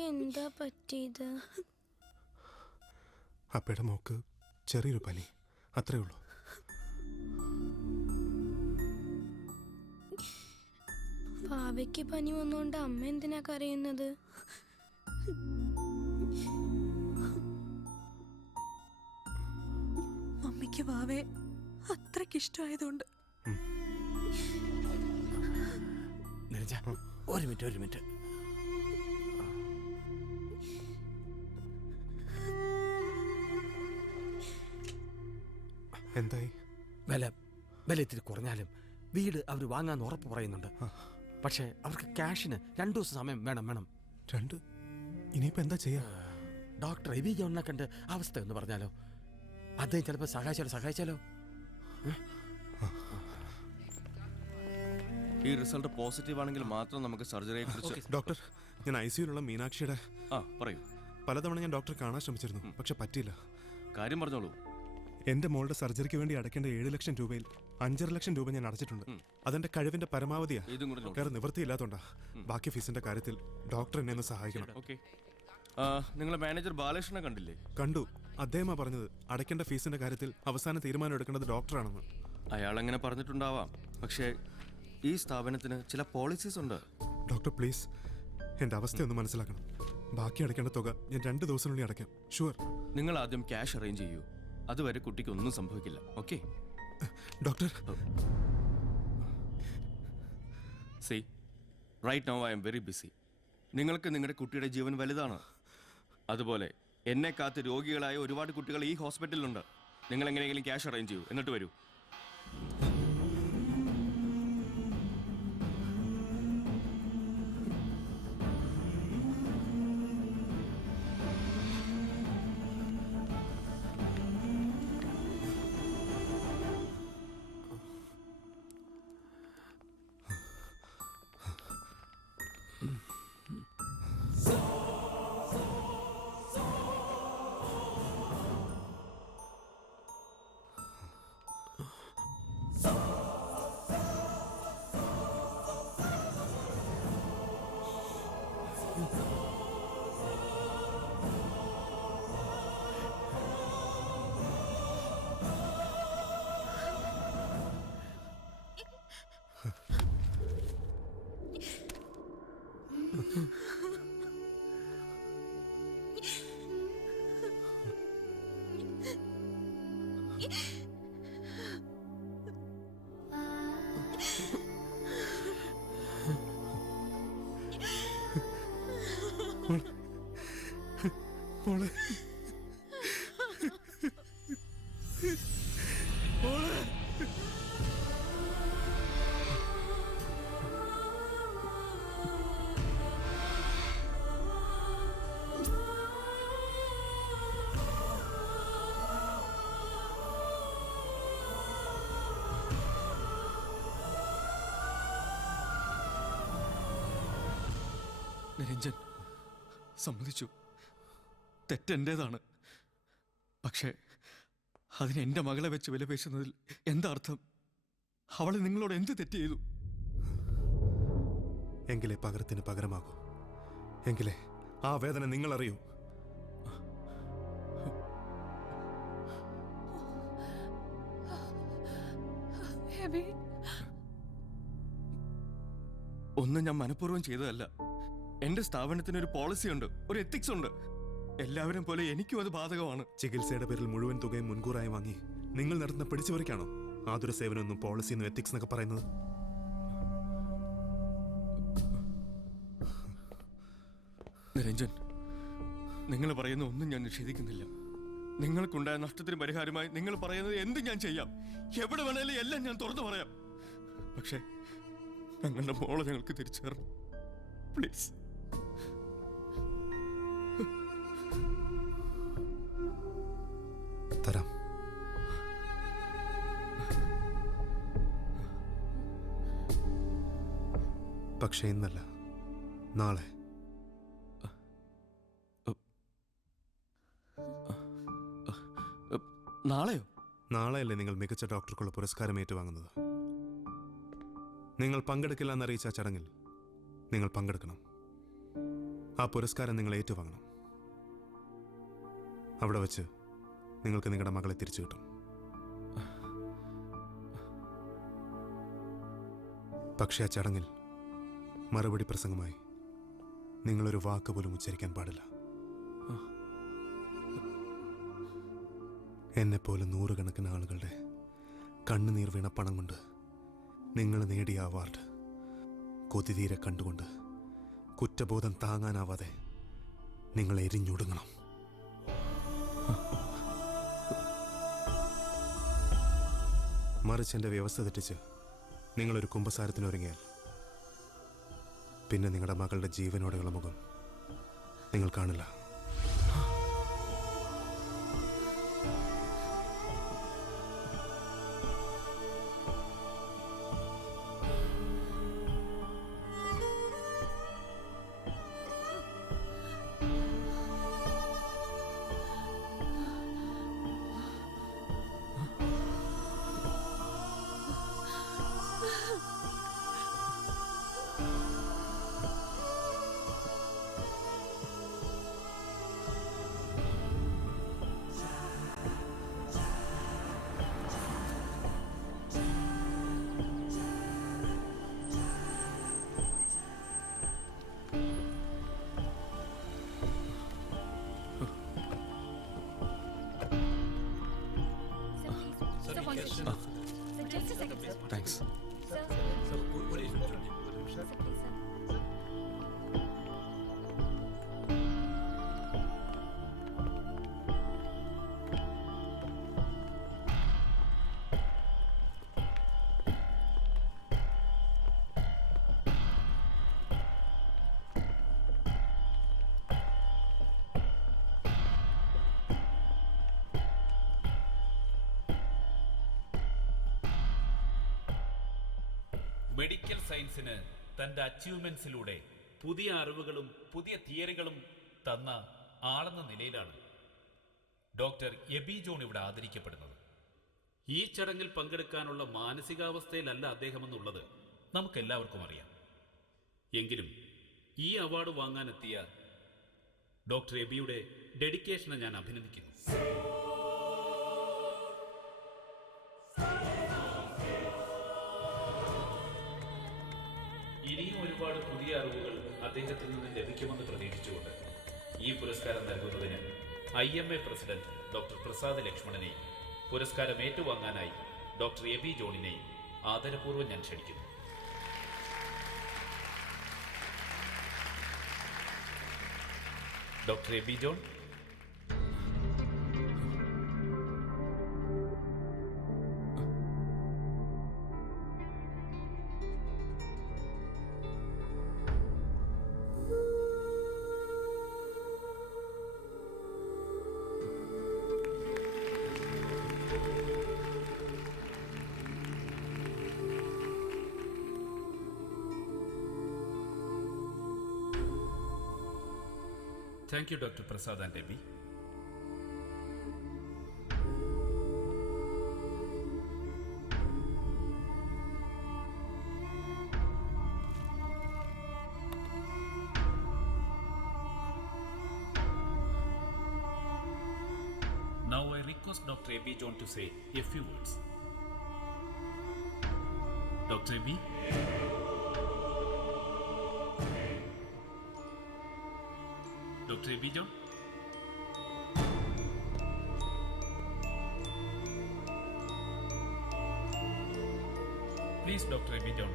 ഭാവയ്ക്ക് എന്താ പറ്റിയത്? അപ്പയുടെ മോക്ക് ചെറിയൊരു പനി, അത്രേ ഉള്ളൂ. ഭാവയ്ക്ക് പനി വന്നുകൊണ്ട് അമ്മ എന്തിനാ കരയുന്നത്? മമ്മിക്ക് വാവേ അത്രക്കിഷ്ടമായതുകൊണ്ട്. ഒരു മിനിറ്റ്. എന്തായി? വില ഇത്തിരി കുറഞ്ഞാലും വീട് അവർ വാങ്ങാൻ ഉറപ്പ് പറയുന്നുണ്ട്. പക്ഷേ അവർക്ക് ക്യാഷിന് 2 ദിവസം സമയം വേണം. 2? ഇനിയിപ്പോ എന്താ ചെയ്യാ? ഡോക്ടർ എബി ജോണിനെ കണ്ട് അവസ്ഥ എന്ന് പറഞ്ഞാലോ, അദ്ദേഹം ചിലപ്പോൾ സഹായിച്ചാലോ. ഈ റിസൾട്ട് പോസിറ്റീവ് ആണെങ്കിൽ മാത്രം നമുക്ക് സർജറിയെ കുറിച്ച്. ഡോക്ടർ, ഞാൻ ICUലുള്ള മീനാക്ഷിയുടെ പറയൂ. പലതവണ ഞാൻ ഡോക്ടറെ കാണാൻ ശ്രമിച്ചിരുന്നു, പക്ഷെ പറ്റിയില്ല. കാര്യം പറഞ്ഞോളൂ. എന്റെ മോളുടെ സർജറിക്ക് വേണ്ടി അടയ്ക്കേണ്ട 7 ലക്ഷം രൂപയിൽ 5.5 ലക്ഷം രൂപ ഞാൻ അടച്ചിട്ടുണ്ട്. അതെന്റെ കഴിവിന്റെ പരമാവധിയാ. വേറെ നിവൃത്തിയില്ലാത്തോണ്ടാ. ബാക്കി ഫീസിന്റെ കാര്യത്തിൽ ഡോക്ടർ എന്നെ ഒന്ന് സഹായിക്കണം. നിങ്ങളെ മാനേജർ ബാലകൃഷ്ണനെ കണ്ടില്ലേ? കണ്ടു. അദ്ദേഹമാ പറഞ്ഞത് അടയ്ക്കേണ്ട ഫീസിന്റെ കാര്യത്തിൽ അവസാന തീരുമാനം എടുക്കേണ്ടത് ഡോക്ടറാണെന്ന്. അയാൾ അങ്ങനെ പറഞ്ഞിട്ടുണ്ടാവാം, പക്ഷേ ഈ സ്ഥാപനത്തിന് ചില പോളിസീസ് ഉണ്ട്. ഡോക്ടർ പ്ലീസ്, എന്റെ അവസ്ഥയൊന്ന് മനസ്സിലാക്കണം. ബാക്കി അടയ്ക്കേണ്ട തുക ഞാൻ 2 ദിവസത്തിനുള്ളിൽ അടയ്ക്കാം. ഷുവർ. നിങ്ങൾ ആദ്യം ക്യാഷ് അറേഞ്ച് ചെയ്യൂ. അതുവരെ കുട്ടിക്ക് ഒന്നും സംഭവിക്കില്ല. Okay doctor? See, right now I am very busy. നിങ്ങൾക്ക് നിങ്ങളുടെ കുട്ടിയുടെ ജീവൻ വലുതാണ്. അതുപോലെ എന്നെ കാത്ത് രോഗികളായ ഒരുപാട് കുട്ടികൾ ഈ ഹോസ്പിറ്റലിലുണ്ട്. നിങ്ങൾ എങ്ങനെയെങ്കിലും ക്യാഷ് അറേഞ്ച് ചെയ്യൂ, എന്നിട്ട് വരൂ. മോളെ, നിരഞ്ജൻ, സമ്മതിച്ചു, തെറ്റെൻ്റേതാണ്. പക്ഷേ അതിന് എൻ്റെ മകളെ വെച്ച് വിലപേശുന്നതിൽ എന്താ അർത്ഥം? അവളെ നിങ്ങളോട് എന്ത് തെറ്റ് ചെയ്തു? എങ്കിലേ പകരത്തിന് പകരമാകൂ. എങ്കിലേ ആ വേദന നിങ്ങൾ അറിയൂ. ഒന്നും ഞാൻ മനഃപൂർവ്വം ചെയ്തതല്ല. എന്റെ സ്ഥാപനത്തിന് ഒരു പോളിസി ഉണ്ട്, ഒരു എത്തിക്സ് ഉണ്ട്. എല്ലാവരും പോലെ എനിക്കും അത് ബാധകമാണ്. ചികിത്സയുടെ പേരിൽ മുഴുവൻ തുകയും മുൻകൂറായി വാങ്ങി നിങ്ങൾ നടത്തുന്ന പിടിച്ചുപറിക്കാണോ ആതുര സേവനമൊന്നും പോളിസി എന്നും എത്തിക്സ് എന്നൊക്കെ പറയുന്നത്? നിരഞ്ജൻ, നിങ്ങൾ പറയുന്ന ഒന്നും ഞാൻ നിഷേധിക്കുന്നില്ല. നിങ്ങൾക്കുണ്ടായ നഷ്ടത്തിന് പരിഹാരമായി നിങ്ങൾ പറയുന്നത് എന്തും ഞാൻ ചെയ്യാം. എവിടെ വേണേലും എല്ലാം ഞാൻ തുറന്നു പറയാം. പക്ഷേ ഞങ്ങളുടെ മോളെ ഞങ്ങൾക്ക് തിരിച്ചു തരണം, പ്ലീസ്. തരാം. പക്ഷേ ഇന്നല്ല, നാളെ. നാളെയോ? നാളെയല്ലേ നിങ്ങൾ മികച്ച ഡോക്ടർക്കുള്ള പുരസ്കാരം ഏറ്റുവാങ്ങുന്നത്? നിങ്ങൾ പങ്കെടുക്കില്ല എന്നറിയിച്ച ചടങ്ങിൽ നിങ്ങൾ പങ്കെടുക്കണം. ആ പുരസ്കാരം നിങ്ങൾ ഏറ്റുവാങ്ങണം. അവിടെ വെച്ച് നിങ്ങൾക്ക് നിങ്ങളുടെ മകളെ തിരിച്ചു കിട്ടും. പക്ഷേ ആ ചടങ്ങിൽ മറുപടി പ്രസംഗമായി നിങ്ങളൊരു വാക്ക് പോലും ഉച്ചരിക്കാൻ പാടില്ല. എന്നെപ്പോലെ നൂറുകണക്കിന് ആളുകളുടെ കണ്ണുനീർ വീണ പണം കൊണ്ട് നിങ്ങൾ നേടിയ അവാർഡ് കൊതിതീരെ കണ്ടുകൊണ്ട് കുറ്റബോധം താങ്ങാനാവാതെ നിങ്ങൾ എരിഞ്ഞൊടുങ്ങണം. മറിച്ച് എൻ്റെ വ്യവസ്ഥ തെറ്റിച്ച് നിങ്ങളൊരു കുമ്പസാരത്തിന് ഒരുങ്ങിയാൽ പിന്നെ നിങ്ങളുടെ മകളുടെ ജീവനോടെയുള്ള മുഖം നിങ്ങൾ കാണില്ല. താങ്ക്സ്. മെഡിക്കൽ സയൻസിന് തൻ്റെ അച്ചീവ്മെന്റ്സിലൂടെ പുതിയ അറിവുകളും പുതിയ തിയറികളും തന്ന ആളെന്ന നിലയിലാണ് ഡോക്ടർ എബി ജോൺ ഇവിടെ ആദരിക്കപ്പെടുന്നത്. ഈ ചടങ്ങിൽ പങ്കെടുക്കാനുള്ള മാനസികാവസ്ഥയിലല്ല അദ്ദേഹമെന്നുള്ളത് നമുക്കെല്ലാവർക്കും അറിയാം. എങ്കിലും ഈ അവാർഡ് വാങ്ങാനെത്തിയ ഡോക്ടർ എബിയുടെ ഡെഡിക്കേഷനെ ഞാൻ അഭിനന്ദിക്കുന്നു. ഇനിയും ഒരുപാട് പുതിയ അറിവുകൾ അദ്ദേഹത്തിൽ നിന്ന് ലഭിക്കുമെന്ന് പ്രതീക്ഷിച്ചുകൊണ്ട് ഈ പുരസ്കാരം നൽകുന്നതിന് IMA പ്രസിഡന്റ് ഡോക്ടർ പ്രസാദ് ലക്ഷ്മണനെയും പുരസ്കാരം ഏറ്റുവാങ്ങാനായി ഡോക്ടർ എബി ജോണിനെയും ആദരപൂർവ്വം ഞാൻ ക്ഷണിക്കുന്നു. Doctor Aby John. Thank you, Dr. Prasad and Ebi. Now I request Dr. Ebi John to say a few words. Dr. Ebi? Dr. Ebi John? Please, Dr. Ebi John.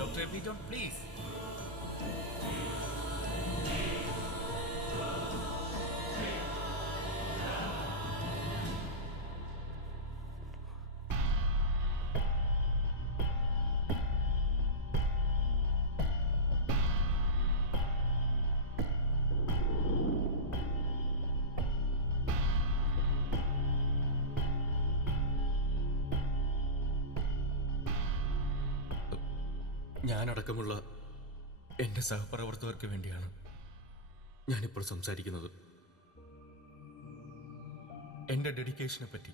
Dr. Ebi John, please. ഞാനടക്കമുള്ള എൻ്റെ സഹപ്രവർത്തകർക്ക് വേണ്ടിയാണ് ഞാനിപ്പോൾ സംസാരിക്കുന്നത്. എൻ്റെ ഡെഡിക്കേഷനെ പറ്റി,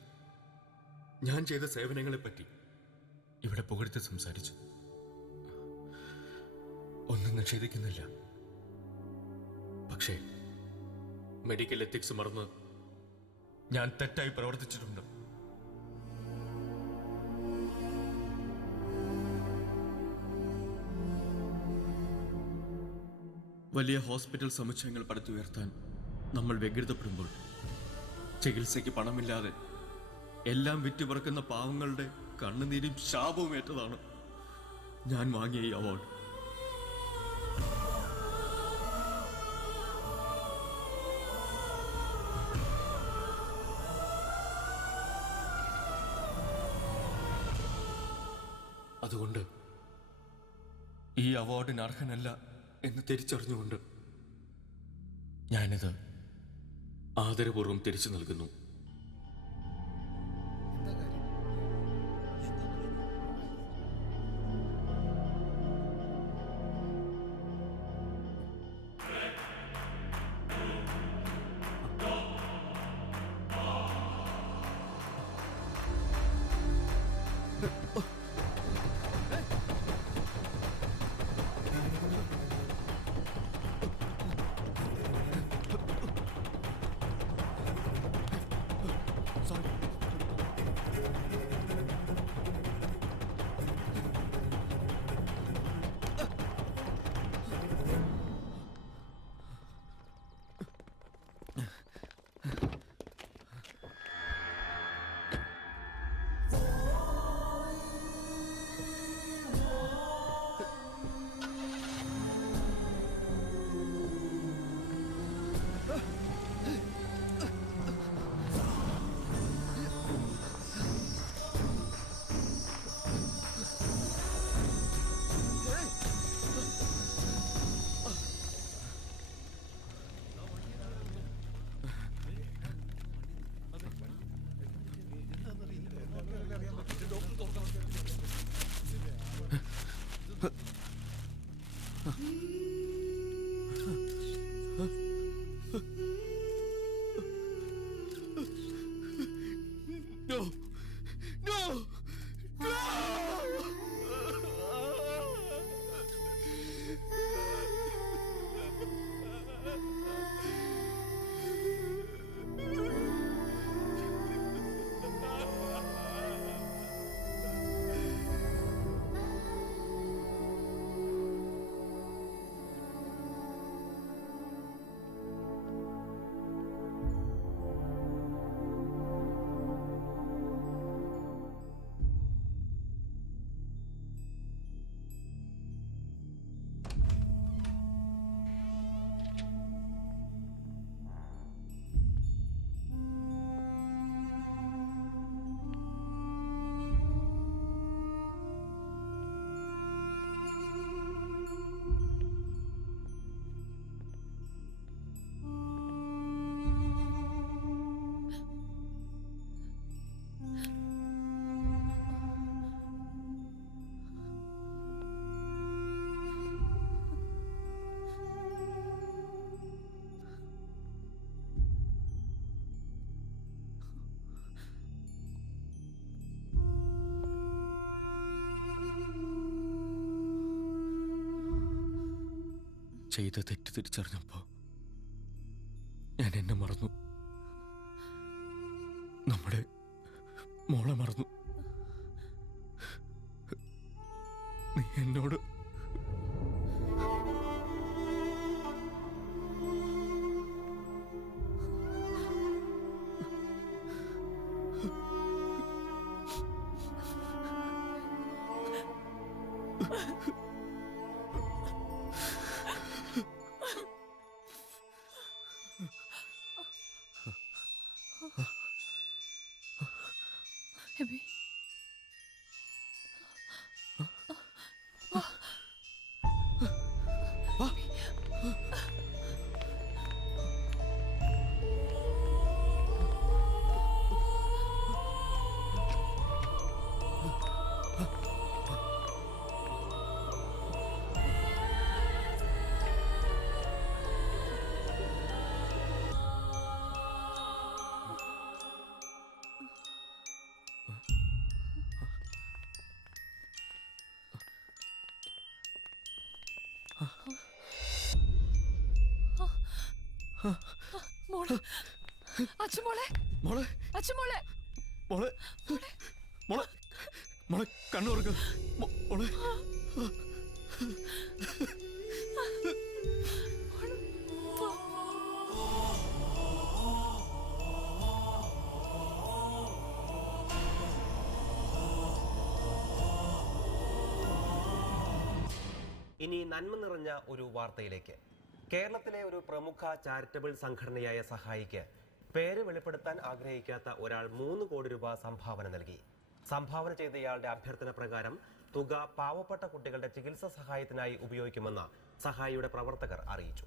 ഞാൻ ചെയ്ത സേവനങ്ങളെപ്പറ്റി ഇവിടെ പുകഴ്ത്തി സംസാരിച്ചു. ഒന്നും നിഷേധിക്കുന്നില്ല. പക്ഷേ മെഡിക്കൽ എത്തിക്സ് മറന്ന് ഞാൻ തെറ്റായി പ്രവർത്തിച്ചിട്ടുണ്ട്. വലിയ ഹോസ്പിറ്റൽ സമുച്ചയങ്ങൾ പടുത്തുയർത്താൻ നമ്മൾ വ്യഗ്രതപ്പെടുമ്പോൾ ചികിത്സയ്ക്ക് പണമില്ലാതെ എല്ലാം വിറ്റുപറക്കുന്ന പാവങ്ങളുടെ കണ്ണുനീരും ശാപവും ഏറ്റതാണ് ഞാൻ വാങ്ങിയ ഈ അവാർഡ്. അതുകൊണ്ട് ഈ അവാർഡിന് അർഹനല്ല എന്ന് തിരിച്ചറിഞ്ഞുകൊണ്ട് ഞാനിത് ആദരപൂർവ്വം തിരിച്ചു നൽകുന്നു. ചെയ്ത തെറ്റ് തിരിച്ചറിഞ്ഞപ്പോ ഞാൻ എന്നെ മറന്നു, നമ്മുടെ മോളെ മറന്നു. നീ എന്നോട് എബി മോളെ അച്ചുമോളെ മോളെ അച്ചുമോളെ മോളെ മോളെ മോളെ കണ്ണുറക്ക് മോളെ. ഇനി നന്മ നിറഞ്ഞ ഒരു വാർത്തയിലേക്ക്. കേരളത്തിലെ ഒരു പ്രമുഖ ചാരിറ്റബിൾ സംഘടനയായ സഹായിക്ക് പേര് വെളിപ്പെടുത്താൻ ആഗ്രഹിക്കാത്ത ഒരാൾ 3 കോടി രൂപ സംഭാവന നൽകി. സംഭാവന ചെയ്തയാളുടെ അഭ്യർത്ഥന പ്രകാരം തുക പാവപ്പെട്ട കുട്ടികളുടെ ചികിത്സാ സഹായത്തിനായി ഉപയോഗിക്കുമെന്ന് സഹായിയുടെ പ്രവർത്തകർ അറിയിച്ചു.